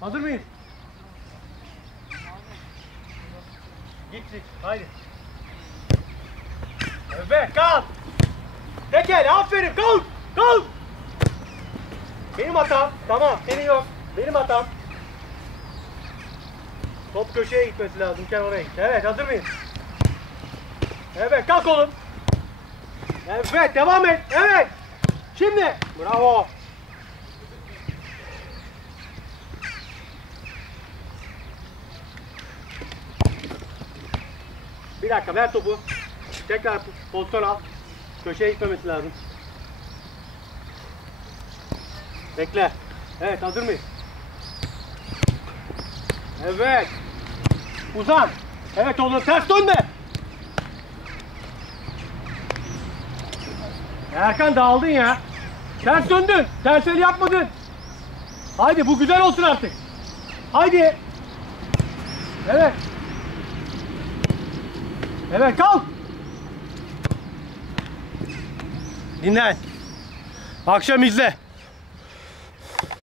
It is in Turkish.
Hazır mıyız? Gittik. Haydi. Evet, kalk. Tekel, aferin. Kalk. Kalk. Benim hatam. Tamam, senin yok. Benim hatam. Top köşeye gitmesi lazımken oraya git. Evet, hazır mıyız? Evet, kalk oğlum. Evet, devam et. Evet. Şimdi. Bravo. Bir dakika, ver topu. Tekrar pozisyon al. Köşeye gitmemesi lazım. Bekle. Evet, hazır mıyız? Evet. Uzan. Evet oğlum, ters dönme. Erkan, dağıldın ya. Ters döndün. Ters el yapmadın. Haydi, bu güzel olsun artık. Haydi. Evet. Evet, kalk. Dinlen. Akşam izle.